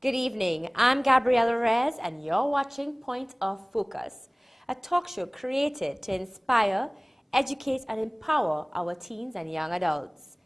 Good evening, I'm Gabriella Reyes and you're watching Point of Focus, a talk show created to inspire, educate and empower our teens and young adults.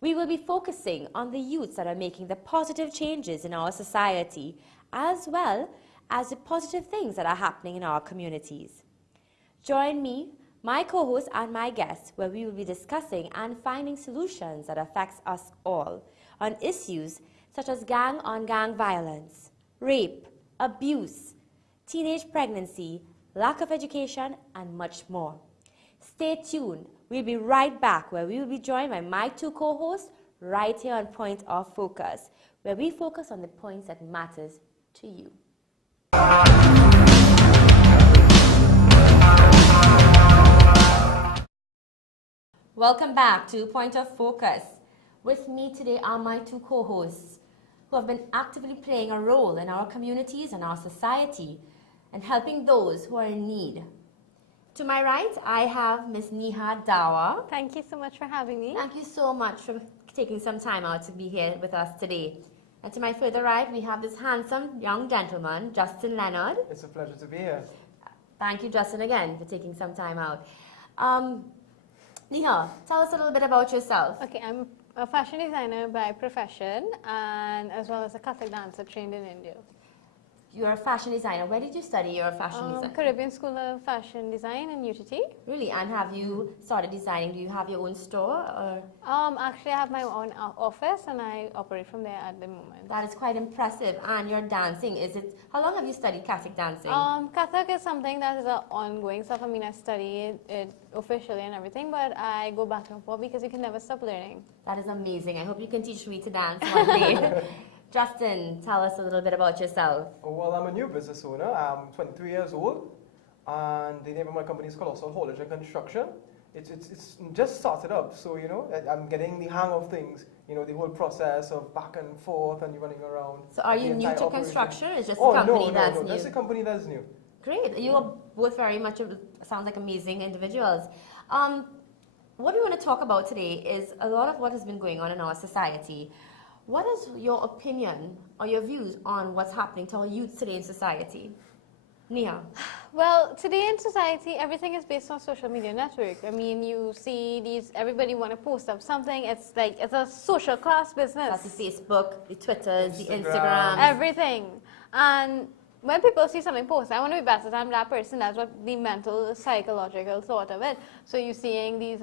We will be focusing on the youths that are making the positive changes in our society as well as the positive things that are happening in our communities. Join me, my co-host and my guests where we will be discussing and finding solutions that affects us all on issues such as gang-on-gang violence, rape, abuse, teenage pregnancy, lack of education, and much more. Stay tuned. We'll be right back where we will be joined by my two co-hosts right here on Point of Focus, where we focus on the points that matters to you. Welcome back to Point of Focus. With me today are my two co-hosts who have been actively playing a role in our communities and our society and helping those who are in need. To my right, I have Ms. Neha Dawa. Thank you so much for having me. Thank you so much for taking some time out to be here with us today. And to my further right, we have this handsome young gentleman, Justin Leonard. It's a pleasure to be here. Thank you, Justin, again, for taking some time out. Neha, tell us a little bit about yourself. Okay, I'm a fashion designer by profession and as well as a Kathak dancer trained in India. You're a fashion designer. Where did you study your fashion design? Caribbean School of Fashion Design in UTT. Really? And have you started designing? Do you have your own store? Or? Actually, I have my own office and I operate from there at the moment. That is quite impressive. And your dancing, how long have you studied Kathak dancing? Kathak is something that is an ongoing stuff. I mean, I study it officially and everything, but I go back and forth because you can never stop learning. That is amazing. I hope you can teach me to dance one day. Justin, tell us a little bit about yourself. Well, I'm a new business owner. I'm 23 years old, and the name of my company is Colossal Haulage and Construction. It's just started up, so I'm getting the hang of things. The whole process of back and forth and you running around. So, are you new to construction? It's just a company that's new. No, that's a company that's new. Great. You are both very much sound like amazing individuals. What we want to talk about today is a lot of what has been going on in our society. What is your opinion or your views on what's happening to our youth today in society? Neha? Well, today in society, everything is based on social media network. I mean, you see everybody want to post up something. It's a social class business. That's the Facebook, the Twitters, the Instagram. Everything. And when people see something posted, I want to be better than that person. That's what the mental, psychological thought of it. So you're seeing these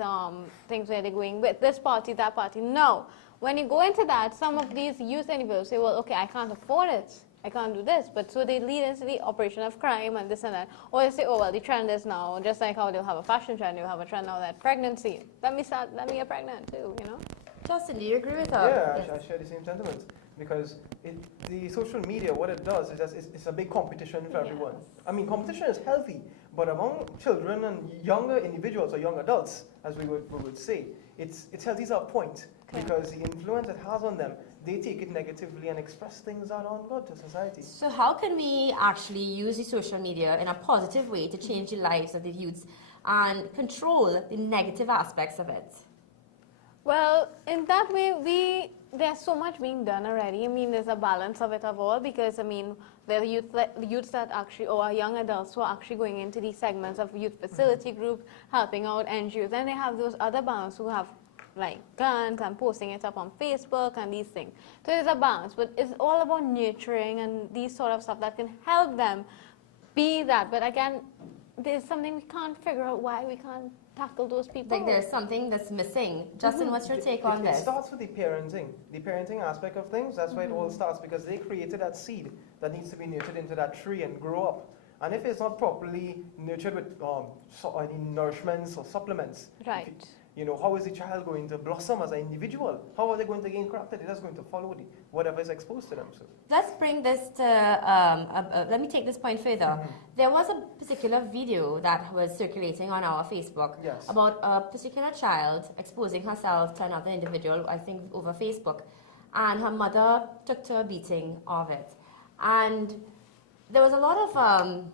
things where they're going with this party, that party. No. When you go into that, some of these youth individuals say, well, okay, I can't afford it. I can't do this. But so they lead into the operation of crime and this and that. Or they say, oh, well, the trend is now, just like how they'll have a fashion trend, they'll have a trend now that pregnancy. Let me get pregnant too, Justin, do you agree with her? Yeah, yes. I share the same sentiments. Because the social media, what it does is it's a big competition for everyone. I mean, competition is healthy, but among children and younger individuals or young adults, as we would say, it's healthy to a point. Okay. Because the influence it has on them, they take it negatively and express things that aren't good to society. So how can we actually use the social media in a positive way to change the lives of the youths and control the negative aspects of it? Well, in that way, there's so much being done already. I mean, there's a balance of it all because, I mean, there are youths that actually, or young adults who are actually going into these segments of youth facility groups, helping out NGOs. Then they have those other bands who have like guns and posting it up on Facebook and these things. So there's a balance, but it's all about nurturing and these sort of stuff that can help them be that. But again, there's something we can't figure out why we can't tackle those people. Like there's something that's missing. Justin, what's your take on this? It starts with the parenting aspect of things. That's why it all starts, because they created that seed that needs to be nurtured into that tree and grow up. And if it's not properly nurtured with any nourishments or supplements, right? How is the child going to blossom as an individual? How are they going to gain character? They're just going to follow whatever is exposed to them. So. Let's bring this to, let me take this point further. There was a particular video that was circulating on our Facebook about a particular child exposing herself to another individual, I think over Facebook, and her mother took to a beating of it. And there was a lot of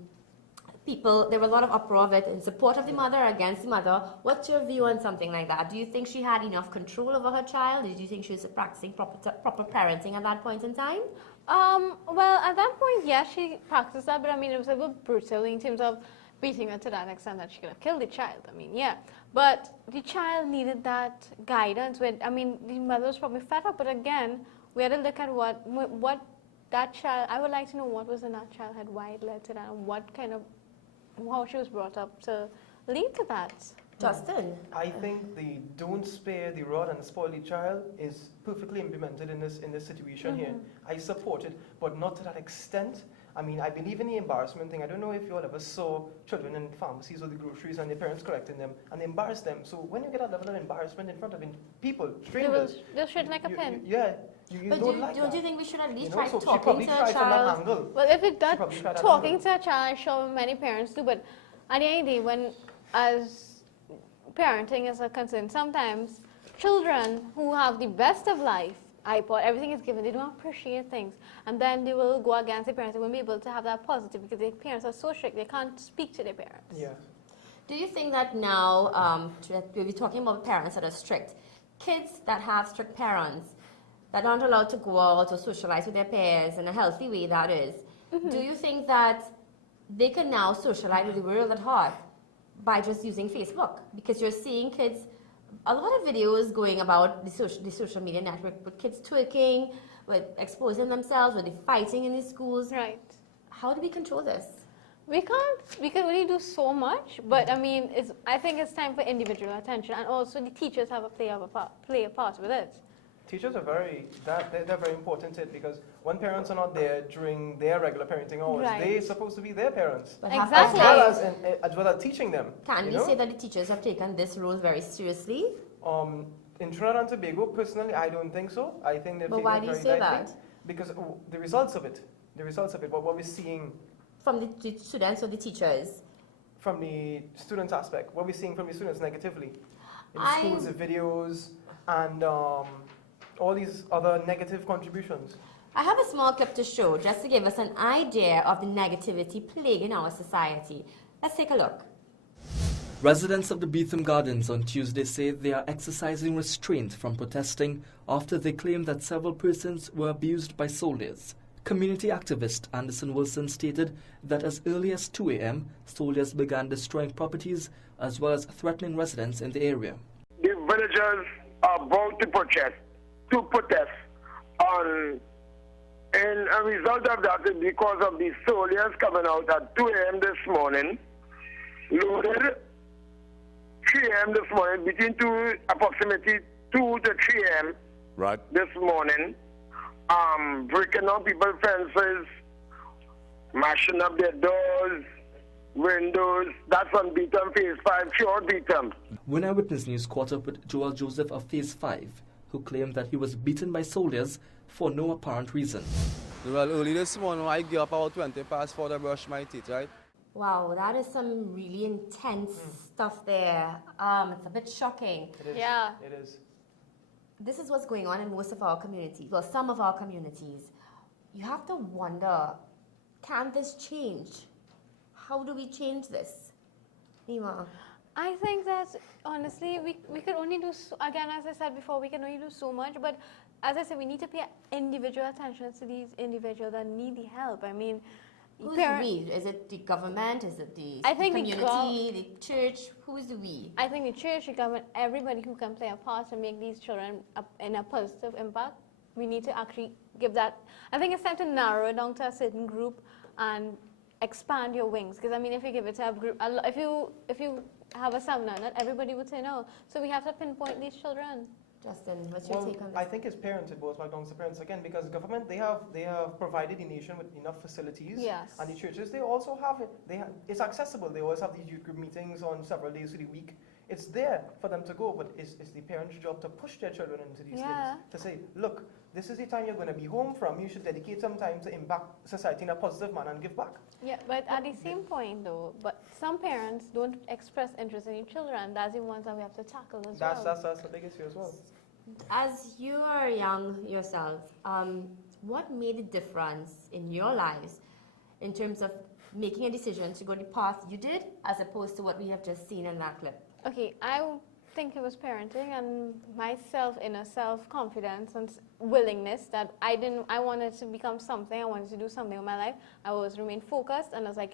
there was a lot of uproar of it in support of the mother, against the mother. What's your view on something like that? Do you think she had enough control over her child? Do you think she was practicing proper parenting at that point in time? Well, at that point, yes, she practiced that, but I mean, it was a bit brutal in terms of beating her to that extent that she could have killed the child. I mean, yeah. But the child needed that guidance. I mean, the mother was probably fed up, but again, we had to look at what that child, I would like to know what was in that child head, why it led to that, and what kind of, how she was brought up to lead to that. Justin? I think the don't spare the rod and spoil the child is perfectly implemented in this situation here. I support it, but not to that extent. I mean, I believe in the embarrassment thing. I don't know if you all ever saw children in pharmacies or the groceries and their parents correcting them and they embarrass them. So when you get that level of embarrassment in front of people, strangers, They'll shoot like a pin. You But don't like that. don't you think we should at least You know, try so she talking probably to a tried from that child? angle. Well, if it does, She probably tried that talking angle. to a child, I'm sure many parents do, but at the end of the day, when, as parenting is a concern, sometimes children who have the best of life, iPod, everything is given, they don't appreciate things. And then they will go against their parents. They won't be able to have that positive because their parents are so strict, they can't speak to their parents. Yeah. Do you think that now, we'll be talking about parents that are strict, kids that have strict parents, that aren't allowed to go out or socialize with their peers in a healthy way, that is, do you think that they can now socialize with the world at heart by just using Facebook? Because you're seeing kids, a lot of videos going about the social media network with kids twerking, with exposing themselves, with the fighting in the schools. Right. How do we control this? We can only do so much, but I mean, I think it's time for individual attention, and also the teachers have play a part with it. Teachers are they're very important to it because when parents are not there during their regular parenting hours, Right. they're supposed to be their parents. But Exactly. As well as teaching them. Can you we know? say that the teachers have taken this role very seriously? In Trinidad and Tobago, personally, I don't think so. I think they've But taken why it do you very say lightly. that? Because the results of it, what we're seeing From the students or the teachers? from the students' aspect, what we're seeing from the students negatively. In I'm- schools, the videos, and all these other negative contributions. I have a small clip to show just to give us an idea of the negativity plaguing our society. Let's take a look. Residents of the Beetham Gardens on Tuesday say they are exercising restraint from protesting after they claim that several persons were abused by soldiers. Community activist Anderson Wilson stated that as early as 2 a.m., soldiers began destroying properties as well as threatening residents in the area. The villagers are about to protest and a result of that is because of the soldiers coming out at 2 a.m. this morning, loaded 3 a.m. this morning, approximately 2 to 3 a.m. Right. this morning, breaking down people's fences, mashing up their doors, windows. That's on Beetham Phase 5, pure Beetham. When Eyewitness News caught up with Joel Joseph of Phase 5, who claimed that he was beaten by soldiers for no apparent reason. Well, early this morning, I get up about 20 past 4 to brush my teeth, right? Wow, that is some really intense stuff there. It's a bit shocking. It is. Yeah. It is. This is what's going on in most of our communities, well, some of our communities. You have to wonder, can this change? How do we change this? Nima? I think that honestly, we could only do, again, as I said before, we can only do so much, but as I said, we need to pay individual attention to these individuals that need the help. I mean, Who's we? Is it the government? Is it the I think the community, the church? Who is the we? I think the church, the government, everybody who can play a part to make these children in a positive impact, we need to actually give that. I think it's time to narrow it down to a certain group and expand your wings. Because I mean, if you give it to a group, if you have a seminar, not everybody would say no. So we have to pinpoint these children. Justin, what's your take on this? I think as parents, it boils back down to parents again because government they have provided the nation with enough facilities. Yes. And the churches they also have it. It's accessible. They always have these youth group meetings on several days of the week. It's there for them to go, but it's the parents' job to push their children into these Yeah. things. To say, look, this is the time you're going to be home from. You should dedicate some time to impact society in a positive manner and give back. Yeah, but at the same point though, but some parents don't express interest in their children. That's the ones that we have to tackle as well. That's the big issue as well. As you are young yourself, what made a difference in your lives in terms of making a decision to go the path you did as opposed to what we have just seen in that clip? Okay, I think it was parenting and my inner self-confidence and willingness that I wanted to become something, I wanted to do something in my life. I always remained focused, and I was like,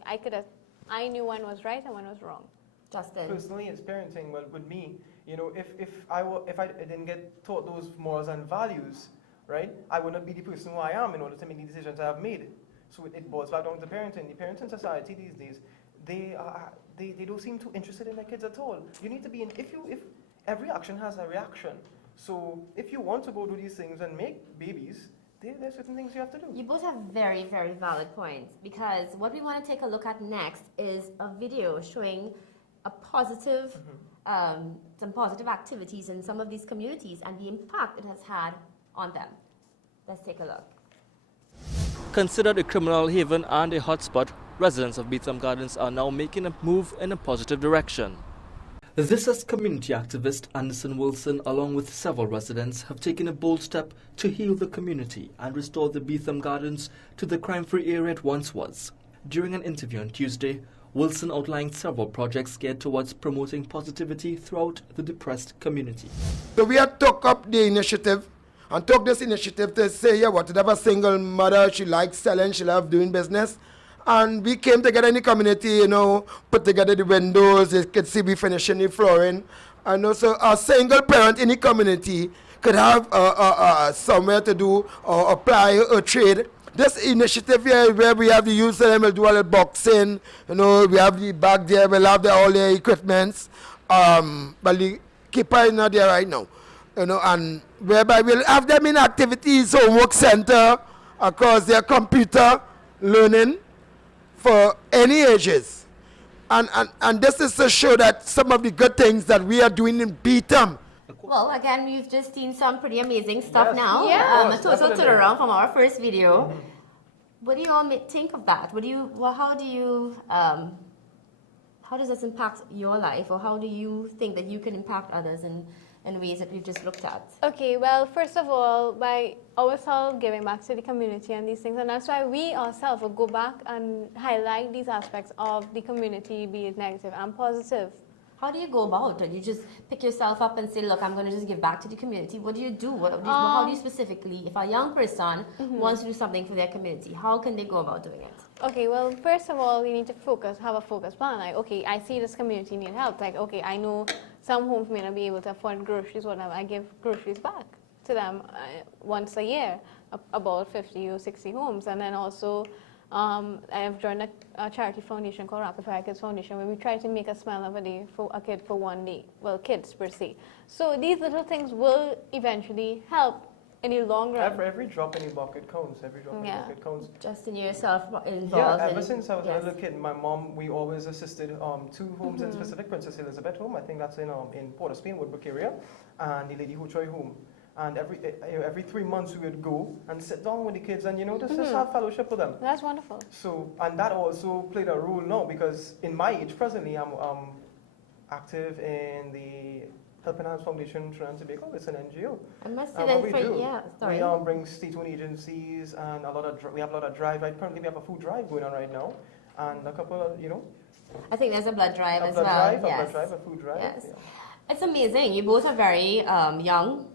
I knew when was right and when was wrong. Justin? Personally, it's parenting. Well, with me, you know, if I didn't get taught those morals and values, right, I would not be the person who I am in order to make the decisions I have made. So it boils back down to parenting. The parenting society these days, they don't seem too interested in their kids at all. You need to be if every action has a reaction. So if you want to go do these things and make babies, there's certain things you have to do. You both have very, very valid points, because what we want to take a look at next is a video showing a positive, some positive activities in some of these communities and the impact it has had on them. Let's take a look. Considered a criminal haven and a hotspot, residents of Beetham Gardens are now making a move in a positive direction. This as community activist Anderson Wilson, along with several residents, have taken a bold step to heal the community and restore the Beetham Gardens to the crime-free area it once was. During an interview on Tuesday, Wilson outlined several projects geared towards promoting positivity throughout the depressed community. So we have took up the initiative and took this initiative to say, yeah, whatever single mother she likes selling, she loves doing business. And we came together in the community, you know, put together the windows, you could see we finishing the flooring. And also a single parent in the community could have somewhere to do or apply a trade. This initiative here where we have the youth, we'll do all the boxing, you know, we have the back there, we'll have all the equipments. But the keeper is not there right now. You know, and whereby we'll have them in activities, homework center, across their computer learning for any ages. And this is to show that some of the good things that we are doing in Beetham. Well, again, we've just seen some pretty amazing stuff now. Yeah. A total turnaround from our first video. What do you all think of that? How does this impact your life, or how do you think that you can impact others in ways that we've just looked at? Okay, well, first of all, by ourselves giving back to the community and these things, and that's why we ourselves will go back and highlight these aspects of the community, be it negative and positive. How do you go about it? You just pick yourself up and say, look, I'm going to just give back to the community. What do you do? How do you specifically, if a young person wants to do something for their community, how can they go about doing it? Okay, well, first of all, you need to have a focus plan. Like, okay, I see this community need help. Like, okay, I know some homes may not be able to afford groceries, whatever. I give groceries back to them once a year, about 50 or 60 homes. And then also, I have joined a charity foundation called Rapid Fire Kids Foundation, where we try to make a smile of a day for a kid for one day. Well, kids per se. So these little things will eventually help in the long run. Every drop in the bucket counts. Every drop in the bucket counts. Justin, yourself involved. Yeah, ever since I was a little kid, my mom, we always assisted two homes in specific, Princess Elizabeth home, I think that's in Port of Spain, Woodbrook area, and the Lady Huchoy home. And every 3 months we would go and sit down with the kids and, you know, just have fellowship with them. That's wonderful. So, and that also played a role now, because in my age presently, I'm active in the Helping Hands Foundation Trinidad and Tobago. It's an NGO. I must say that we bring state-owned agencies and we have a lot of drive. Right, currently we have a food drive going on right now, and a couple of, you know. I think there's a blood drive as well. A blood drive, a food drive. Yes. Yeah. It's amazing. You both are very young,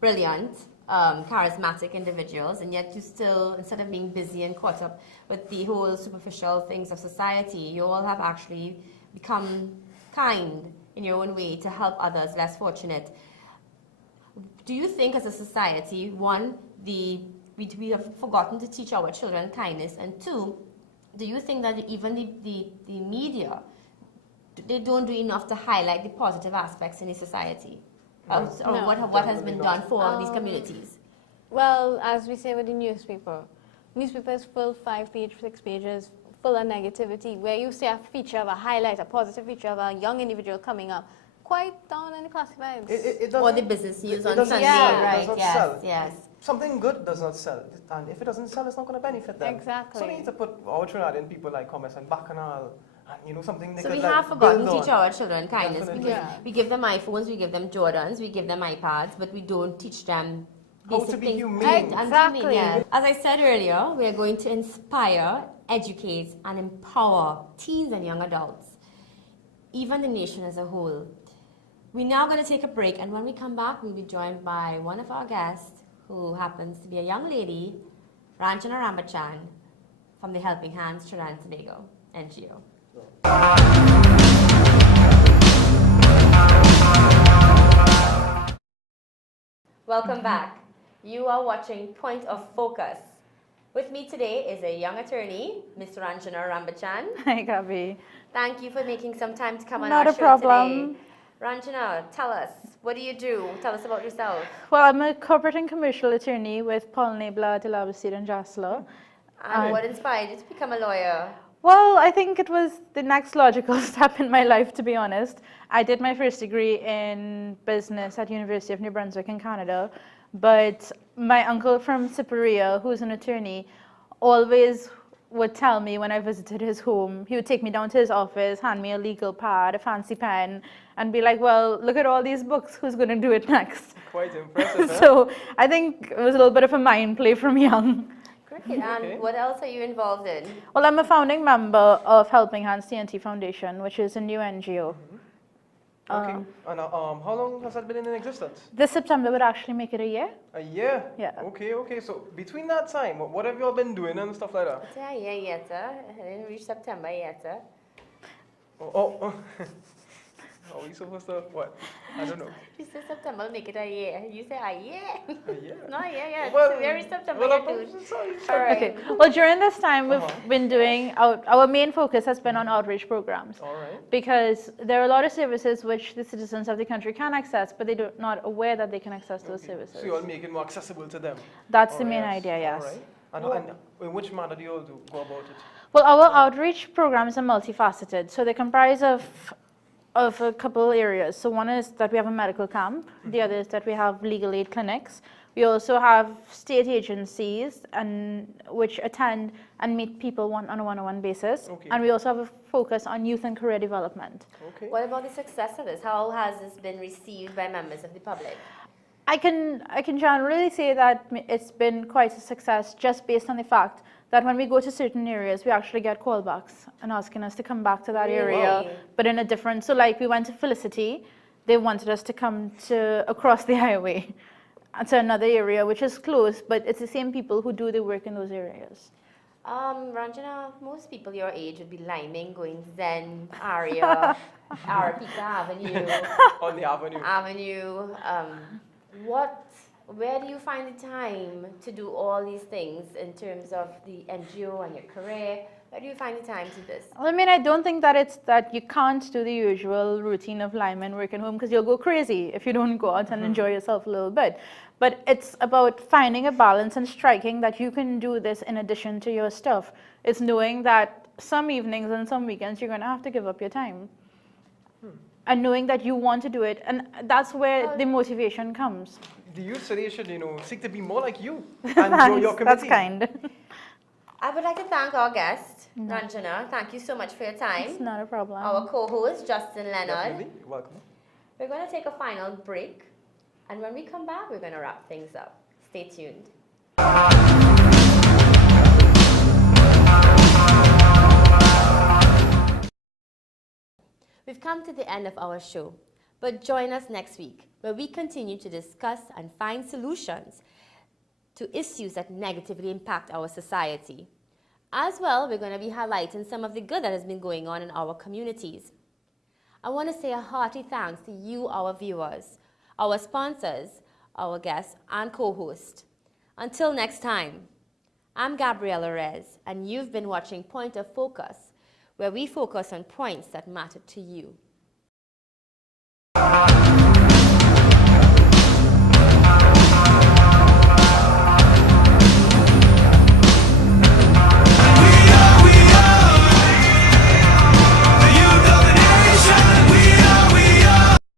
brilliant, charismatic individuals, and yet you still, instead of being busy and caught up with the whole superficial things of society, you all have actually become kind in your own way to help others less fortunate. Do you think as a society, one, we have forgotten to teach our children kindness, and two, do you think that even the media, they don't do enough to highlight the positive aspects in the society? Or what has been done for these communities? Well, as we say with the newspaper is full 5 pages, 6 pages, full of negativity, where you see a feature of a highlight, a positive feature of a young individual coming up, quite down in the classifieds. Or the business news on Sunday, right? Yes. Something good does not sell, and if it doesn't sell, it's not going to benefit them. Exactly. So we need to put our Trinidadian people like Commerce and Bacchanal, and you know, something they So could we like have forgotten to build teach on. our children kindness, Definitely. because we give them iPhones, we give them Jordans, we give them iPads, but we don't teach them How basic to be things. humane. Exactly. Yeah. As I said earlier, we are going to inspire, educate, and empower teens and young adults, even the nation as a whole. We're now going to take a break, and when we come back, we'll be joined by one of our guests, who happens to be a young lady, Ranjana Rambachan, from the Helping Hands Trinidad and Tobago NGO. Welcome back. You are watching Point of Focus. With me today is a young attorney, Ms. Ranjana Rambachan. Hi, Gabby. Thank you for making some time to come on Not our a show problem. today. Ranjana, tell us, what do you do? Tell us about yourself. Well, I'm a corporate and commercial attorney with Paul Nabla, Delabasseed and Jasler. And what inspired you to become a lawyer? Well, I think it was the next logical step in my life, to be honest. I did my first degree in business at University of New Brunswick in Canada, but my uncle from Siparia, who's an attorney, always would tell me when I visited his home, he would take me down to his office, hand me a legal pad, a fancy pen, and be like, well, look at all these books, who's going to do it next? Quite impressive, huh? So I think it was a little bit of a mind play from young. Great. And what else are you involved in? Well, I'm a founding member of Helping Hands TNT Foundation, which is a new NGO. Okay. And how long has that been in existence? This September would actually make it a year. A year? Yeah. Okay. So between that time, what have you all been doing and stuff like that? Yeah, yet. I didn't reach September yet. Oh. Are we supposed to, what? I don't know. You said September, make it a year. You say a year. A year? No, yeah. Well, We reached September well, yet, dude. sorry. All right. Okay. Well, during this time, we've been doing, our main focus has been on outreach programs. All right. Because there are a lot of services which the citizens of the country can access, but they're not aware that they can access those services. So you all make it more accessible to them? That's the main idea, yes. All right. And in which manner do you all go about it? Well, our outreach programs are multifaceted. So they comprise of a couple areas. So one is that we have a medical camp. The other is that we have legal aid clinics. We also have state agencies which attend and meet people on a one-on-one basis. Okay. And we also have a focus on youth and career development. Okay. What about the success of this? How has this been received by members of the public? I can generally say that it's been quite a success just based on the fact that when we go to certain areas, we actually get callbacks and asking us to come back to that area, but in a different, so like we went to Felicity, they wanted us to come to across the highway to another area, which is close, but it's the same people who do the work in those areas. Ranjana, most people your age would be liming, going Zen, Aria, Arapika Avenue. On the avenue. Where do you find the time to do all these things in terms of the NGO and your career? Where do you find the time to this? I mean, I don't think that it's that you can't do the usual routine of lineman working home because you'll go crazy if you don't go out and enjoy yourself a little bit. But it's about finding a balance and striking that you can do this in addition to your stuff. It's knowing that some evenings and some weekends you're going to have to give up your time. And knowing that you want to do it. And that's where the motivation comes. The youth today should, seek to be more like you and your committee. That's kind. I would like to thank our guest, Ranjana. Thank you so much for your time. It's not a problem. Our co-host, Justin Leonard. Definitely. Welcome. We're going to take a final break. And when we come back, we're going to wrap things up. Stay tuned. We've come to the end of our show, but join us next week where we continue to discuss and find solutions to issues that negatively impact our society. As well, we're going to be highlighting some of the good that has been going on in our communities. I want to say a hearty thanks to you, our viewers, our sponsors, our guests, and co-host. Until next time, I'm Gabriella Rez, and you've been watching Point of Focus, where we focus on points that matter to you.